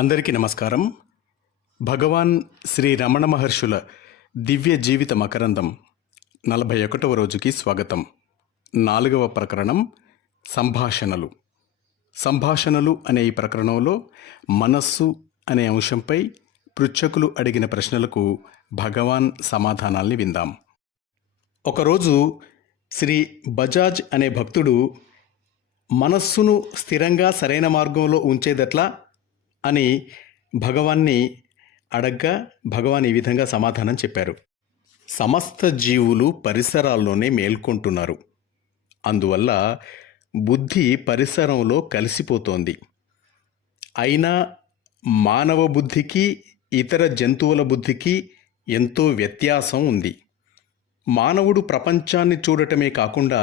అందరికీ నమస్కారం. భగవాన్ శ్రీ రమణ మహర్షుల దివ్య జీవిత మకరందం 41వ రోజుకి స్వాగతం. 4వ ప్రకరణం సంభాషణలు. సంభాషణలు అనే ఈ ప్రకరణంలో మనస్సు అనే అంశంపై పృచ్ఛకులు అడిగిన ప్రశ్నలకు భగవాన్ సమాధానాల్ని విందాం. ఒకరోజు శ్రీ బజాజ్ అనే భక్తుడు మనస్సును స్థిరంగా సరైన మార్గంలో ఉంచేదెట్లా అని భగవాన్ని అడగ్గా భగవాన్ ఈ విధంగా సమాధానం చెప్పారు. సమస్త జీవులు పరిసరాల్లోనే మేల్కొంటున్నారు. అందువల్ల బుద్ధి పరిసరంలో కలిసిపోతోంది. అయినా మానవ బుద్ధికి ఇతర జంతువుల బుద్ధికి ఎంతో వ్యత్యాసం ఉంది. మానవుడు ప్రపంచాన్ని చూడటమే కాకుండా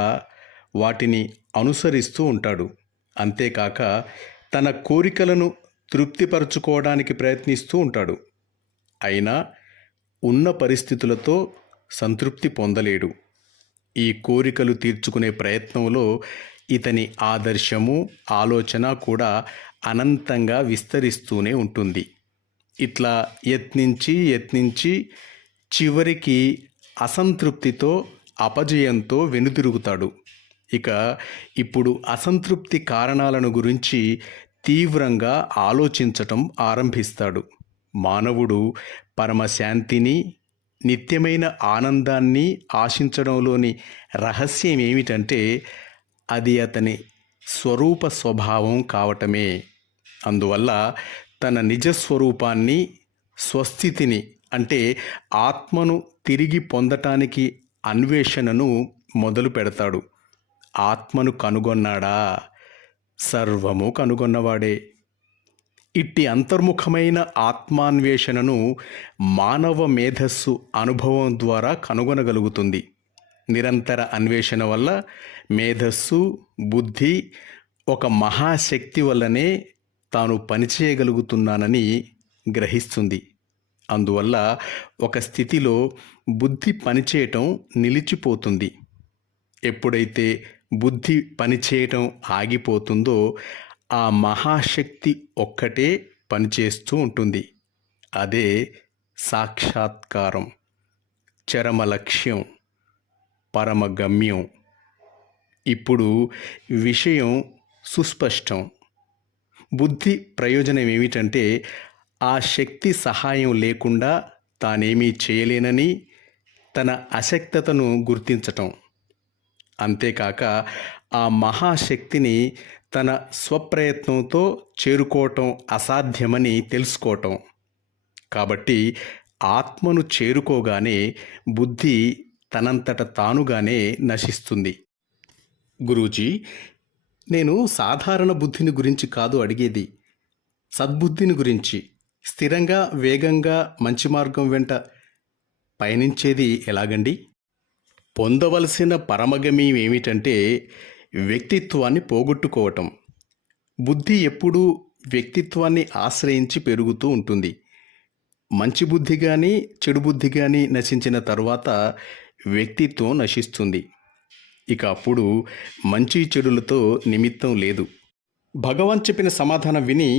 వాటిని అనుసరిస్తూ ఉంటాడు. అంతేకాక తన కోరికలను తృప్తిపరచుకోవడానికి ప్రయత్నిస్తూ ఉంటాడు. అయినా ఉన్న పరిస్థితులతో సంతృప్తి పొందలేడు. ఈ కోరికలు తీర్చుకునే ప్రయత్నంలో ఇతని ఆదర్శము, ఆలోచన కూడా అనంతంగా విస్తరిస్తూనే ఉంటుంది. ఇట్లా యత్నించి చివరికి అసంతృప్తితో, అపజయంతో వెనుతిరుగుతాడు. ఇప్పుడు అసంతృప్తి కారణాలను గురించి తీవ్రంగా ఆలోచించటం ఆరంభిస్తాడు. మానవుడు పరమశాంతిని, నిత్యమైన ఆనందాన్ని ఆశించడంలోని రహస్యం ఏమిటంటే అది అతని స్వరూప స్వభావం కావటమే. అందువల్ల తన నిజస్వరూపాన్ని, స్వస్థితిని అంటే ఆత్మను తిరిగి పొందటానికి అన్వేషణను మొదలు పెడతాడు. ఆత్మను కనుగొన్నాడా? సర్వము కనుగొన్నవాడే. ఇట్టి అంతర్ముఖమైన ఆత్మాన్వేషణను మానవ మేధస్సు అనుభవం ద్వారా కనుగొనగలుగుతుంది. నిరంతర అన్వేషణ వల్ల మేధస్సు, బుద్ధి ఒక మహాశక్తి వల్లనే తాను పనిచేయగలుగుతున్నానని గ్రహిస్తుంది. అందువల్ల ఒక స్థితిలో బుద్ధి పనిచేయటం నిలిచిపోతుంది. ఎప్పుడైతే బుద్ధి పనిచేయటం ఆగిపోతుందో ఆ మహాశక్తి ఒక్కటే పనిచేస్తూ ఉంటుంది. అదే సాక్షాత్కారం, చరమ లక్ష్యం, పరమగమ్యం. ఇప్పుడు విషయం సుస్పష్టం. బుద్ధి ప్రయోజనం ఏమిటంటే ఆ శక్తి సహాయం లేకుండా తానేమీ చేయలేనని తన అశక్తతను గుర్తించటం. అంతేకాక ఆ మహాశక్తిని తన స్వప్రయత్నంతో చేరుకోవటం అసాధ్యమని తెలుసుకోవటం. కాబట్టి ఆత్మను చేరుకోగానే బుద్ధి తనంతట తానుగానే నశిస్తుంది. గురూజీ, నేను సాధారణ బుద్ధిని గురించి కాదు అడిగేది, సద్బుద్ధిని గురించి. స్థిరంగా, వేగంగా మంచి మార్గం వెంట పయనించేది ఎలాగండి? పొందవలసిన పరమగమ్యం ఏమిటంటే వ్యక్తిత్వాన్ని పోగొట్టుకోవటం. బుద్ధి ఎప్పుడూ వ్యక్తిత్వాన్ని ఆశ్రయించి పెరుగుతూ ఉంటుంది. మంచి బుద్ధి కానీ చెడు బుద్ధి కానీ నశించిన తరువాత వ్యక్తిత్వం నశిస్తుంది. అప్పుడు మంచి చెడులతో నిమిత్తం లేదు. భగవాన్ చెప్పిన సమాధానం విని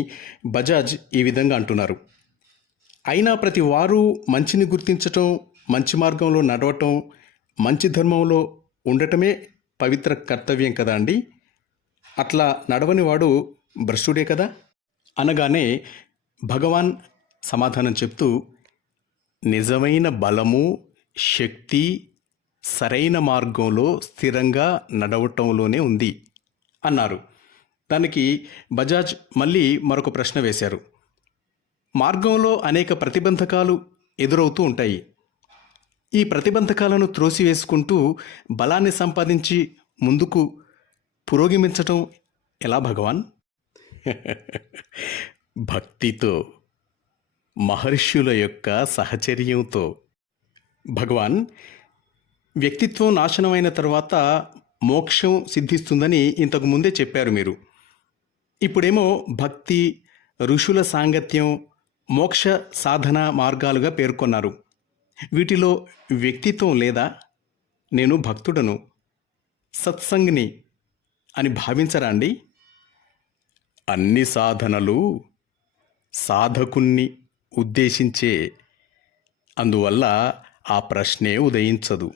బజాజ్ ఈ విధంగా అంటున్నారు. అయినా ప్రతి వారు మంచిని గుర్తించటం, మంచి మార్గంలో నడవటం, మంచి ధర్మంలో ఉండటమే పవిత్ర కర్తవ్యం కదా అండి. అట్లా నడవని వాడు భ్రష్టుడే కదా అనగానే భగవాన్ సమాధానం చెప్తూ, నిజమైన బలము, శక్తి సరైన మార్గంలో స్థిరంగా నడవటంలోనే ఉంది అన్నారు. దానికి బజాజ్ మళ్ళీ మరొక ప్రశ్న వేశారు. మార్గంలో అనేక ప్రతిబంధకాలు ఎదురవుతూ ఉంటాయి. ఈ ప్రతిబంధకాలను త్రోసివేసుకుంటూ బలాన్ని సంపాదించి ముందుకు పురోగమించటం ఎలా భగవాన్? భక్తితో, మహర్షుల యొక్క సహచర్యంతో. భగవాన్, వ్యక్తిత్వం నాశనమైన తర్వాత మోక్షం సిద్ధిస్తుందని ఇంతకు ముందే చెప్పారు మీరు. ఇప్పుడేమో భక్తి, ఋషుల సాంగత్యం, మోక్ష సాధన మార్గాలుగా పేర్కొన్నారు. వీటిలో వ్యక్తిత్వం లేదా? నేను భక్తుడను, సత్సంగిని అని భావించరా అండి? అన్ని సాధనలు సాధకుణ్ణి ఉద్దేశించే. అందువల్ల ఆ ప్రశ్నే ఉదయించదు.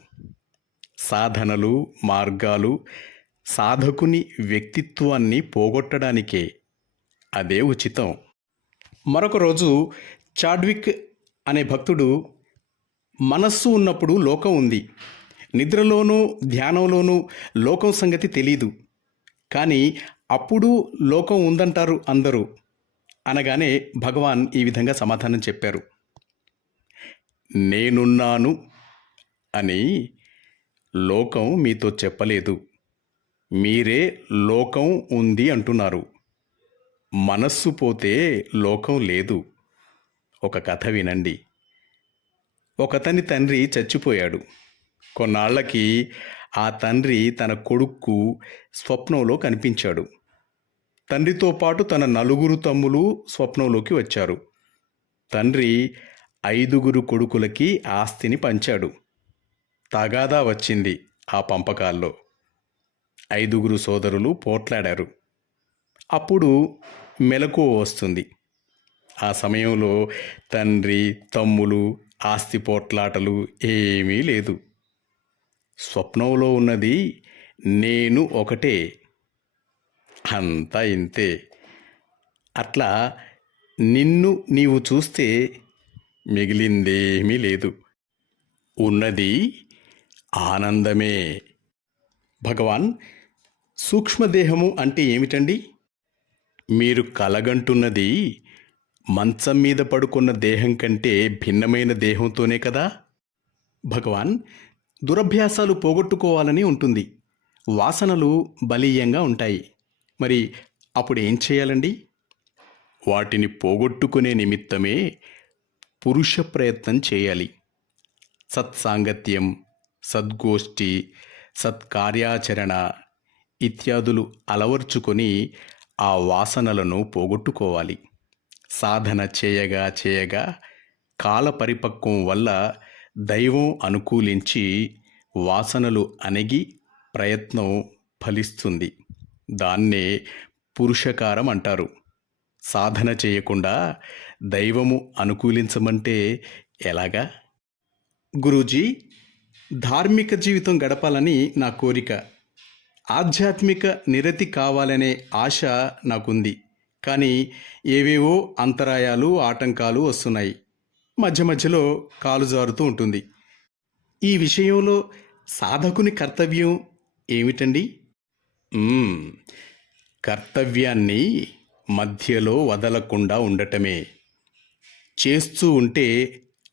సాధనలు, మార్గాలు సాధకుని వ్యక్తిత్వాన్ని పోగొట్టడానికే. అదే ఉచితం. మరొక రోజు చాడ్విక్ అనే భక్తుడు, మనస్సు ఉన్నప్పుడు లోకం ఉంది, నిద్రలోనూ ధ్యానంలోనూ లోకం సంగతి తెలీదు, కానీ అప్పుడు లోకం ఉందంటారు అందరూ అనగానే భగవాన్ ఈ విధంగా సమాధానం చెప్పారు. నేనున్నాను అని లోకం మీతో చెప్పలేదు, మీరే లోకం ఉంది అంటున్నారు. మనస్సు పోతే లోకం లేదు. ఒక కథ వినండి. ఒకతని తండ్రి చచ్చిపోయాడు. కొన్నాళ్లకి ఆ తండ్రి తన కొడుక్కు స్వప్నంలో కనిపించాడు. తండ్రితో పాటు తన 4 తమ్ములు స్వప్నంలోకి వచ్చారు. తండ్రి 5 కొడుకులకి ఆస్తిని పంచాడు. తగాదా వచ్చింది ఆ పంపకాల్లో. 5 సోదరులు పోట్లాడారు. అప్పుడు మెలకువ వస్తుంది. ఆ సమయంలో తండ్రి, తమ్ములు, ఆస్తి పోట్లాటలు ఏమీ లేదు. స్వప్నంలో ఉన్నది నేను ఒకటే. అంతా ఇంతే. అట్లా నిన్ను నీవు చూస్తే మిగిలిందేమీ లేదు. ఉన్నది ఆనందమే. భగవాన్, సూక్ష్మదేహము అంటే ఏమిటండి? మీరు కలగంటున్నది మంచం మీద పడుకున్న దేహం కంటే భిన్నమైన దేహంతోనే కదా? భగవాన్, దురభ్యాసాలు పోగొట్టుకోవాలని ఉంటుంది. వాసనలు బలీయంగా ఉంటాయి. మరి అప్పుడు ఏం చేయాలండి? వాటిని పోగొట్టుకునే నిమిత్తమే పురుష ప్రయత్నం చేయాలి. సత్సాంగత్యం, సద్గోష్ఠి, సత్కార్యాచరణ ఇత్యాదులు అలవర్చుకొని ఆ వాసనలను పోగొట్టుకోవాలి. సాధన చేయగా చేయగా కాలపరిపక్వం వల్ల దైవం అనుకూలించి వాసనలు అణగి ప్రయత్నం ఫలిస్తుంది. దాన్నే పురుషకారం అంటారు. సాధన చేయకుండా దైవము అనుకూలించమంటే ఎలాగా? గురూజీ, ధార్మిక జీవితం గడపాలని నా కోరిక. ఆధ్యాత్మిక నిరతి కావాలనే ఆశ నాకుంది. కానీ ఏవేవో అంతరాయాలు, ఆటంకాలు వస్తున్నాయి. మధ్య మధ్యలో కాలు జారుతూ ఉంటుంది. ఈ విషయంలో సాధకుని కర్తవ్యం ఏమిటండి? కర్తవ్యాన్ని మధ్యలో వదలకుండా ఉండటమే. చేస్తూ ఉంటే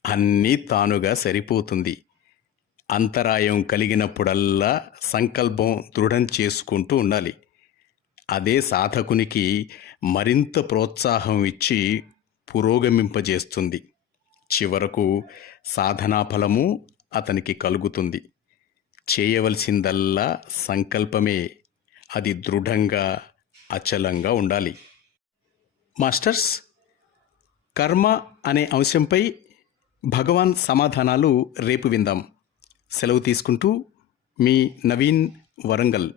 అన్నీ తానుగా సరిపోతుంది. అంతరాయం కలిగినప్పుడల్లా సంకల్పం దృఢం చేసుకుంటూ ఉండాలి. అదే సాధకునికి మరింత ప్రోత్సాహం ఇచ్చి పురోగమింపజేస్తుంది. చివరకు సాధనా ఫలము అతనికి కలుగుతుంది. చేయవలసిందల్లా సంకల్పమే. అది దృఢంగా, అచలంగా ఉండాలి. మాస్టర్స్, కర్మ అనే అంశంపై భగవాన్ సమాధానాలు రేపు విందాం. సెలవు తీసుకుంటూ మీ నవీన్, వరంగల్.